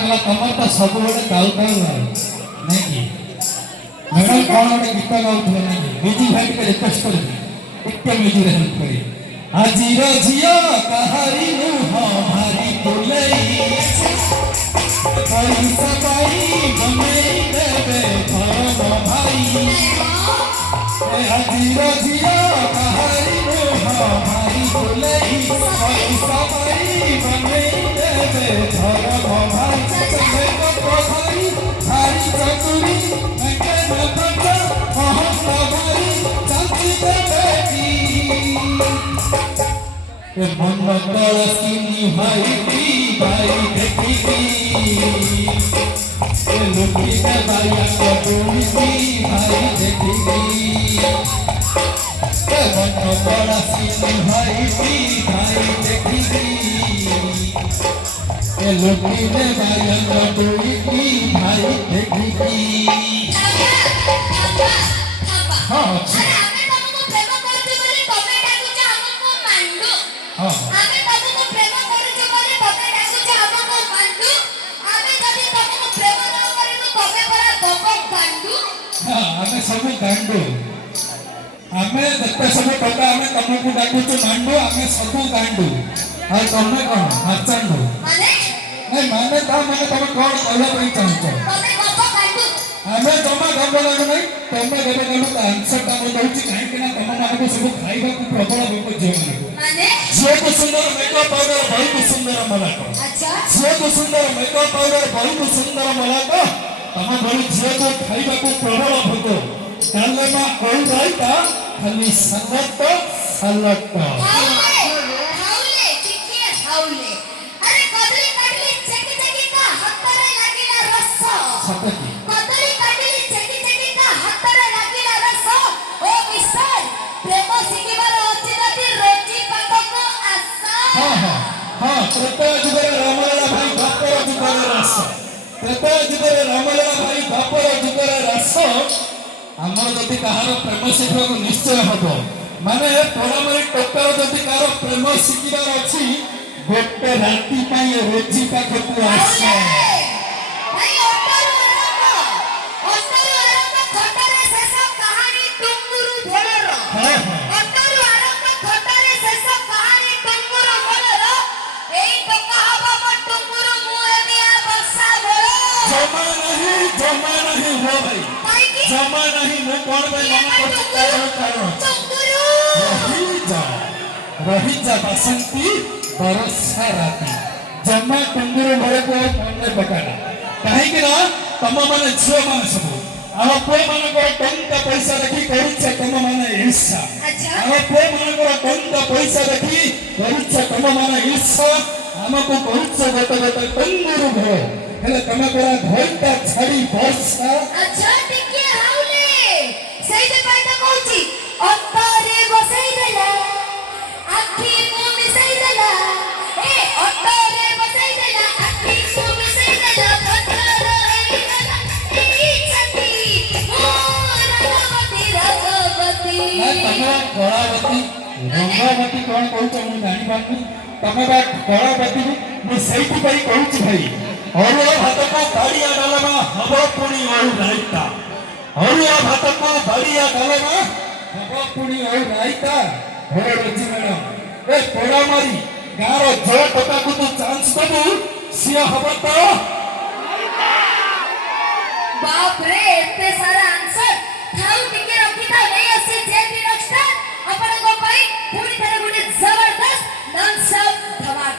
कला तमर तो सब बड़े काउ काउ नहीं की मैडम कौन गोटे गीत गाउथले नहीं म्यूजिक भाई के रिक्वेस्ट कर टिके म्यूजिक रे हेल्प करी आजी रो झियो कहारी नु हमारी तोलई पैसा पाई बनई देबे घर भाई आजी रो झियो कहारी नु हमारी तोलई पैसा पाई बनई देबे घर भाई चले को भाई भाई चतुरी मन कलसी भाई भाई देखी लुटी के बारिया कटोरी भाई देखी मन कलसी भाई भाई देखी लुटी के बारिया कटोरी भाई देखी हाँ आमे तमको प्रेम करूछु बोले तमे डाकुछु हमको मांडू आमे जदी तमको प्रेम न करिनु तमे परा गप गांडू हां आमे सब गांडू आमे जत्ते सब टका आमे तमको डाकुछु मांडू आमे सब गांडू आ तमे कोन हाचांडू माने नहीं माने ता माने तमे कोन कहला पई चाहछो तमे गप गांडू आमे तमे गप गांडू नहीं तमे गप गांडू का आंसर ता मो दउछि काहे कि ना तमे माने को सब खाइबा को प्रबल भोक जे माने झील को सुंदर मेकअप पाउडर बहुत सुंदर मलाक अच्छा झील को सुंदर मेकअप पाउडर बहुत सुंदर मलाक तम भली झील को खाइबा को प्रबल भोक कालेमा ओल राइता खाली सलट हाउले चिकिए हाउले अरे कदली काटली चेकी चेकी का हत्तरे लागिला रस सतकी कदली काटली चेकी चेकी का हत्तरे लागिला रस ओ मिस्टर प्रेम सिकिबार अछि जति रोची पाखको आसा हां त्रेता जुगरे रामलला भाई बापर जुगरे रस त्रेता जुगरे रामलला भाई बापर जुगरे रस हमर जति कहार प्रेम सिखको निश्चय हबो माने परामरी टक्कर जति कहार प्रेम सिखिबार अछि गोटे राती पई रोजी पाखको आसे भाई ओटरू आरंभ खटरे शेष कहानी टुंगुरु भोलर ओटरू आरंभ खटरे शेष कहानी टुंगुरु भोलर एई टका हबा म टुंगुरु मुएबिया बक्सा भोल जमा नहीं हो भाई भाई की जमा नहीं मैं कौन भाई मन को टुंगुरु रही जा बसंती बरसा राती जमा टुंगुरु भरे को मने पकाना काहे कि ना तम माने झियो माने सब आम पुआ मान को टंका पैसा देखी करूछ तम माने ईर्षा अच्छा आम पुआ मान को टंका पैसा देखी करूछ तम माने ईर्षा हमको करूछ गोटे गोटे टंगुरु भरे हेले तमे कोरा घंटा छड़ी वर्षा अच्छा टिके हाउले सही पाई त कहूची अत्तरे बसई देला आखी मु मिसई देला ए अत्तरे बसई देला आखी मु मिसई देला पत्थर हई देला ए छती मोर रघुपति ना तमे कलावती रंगवती कोन कहूछ मु जानि पानी तमे बा कलावती मु सही पई कहूछ भाई अरुआ भात को बाड़िया डालमा हबो पुणी और रायता अरुआ भात को बाड़िया डालमा हबो पुणी और रायता हो रोजी मैडम ए पोड़ा मारी गारो जो टका को तू चांस दबु सिया हबो तो बाप रे इतने सारा आंसर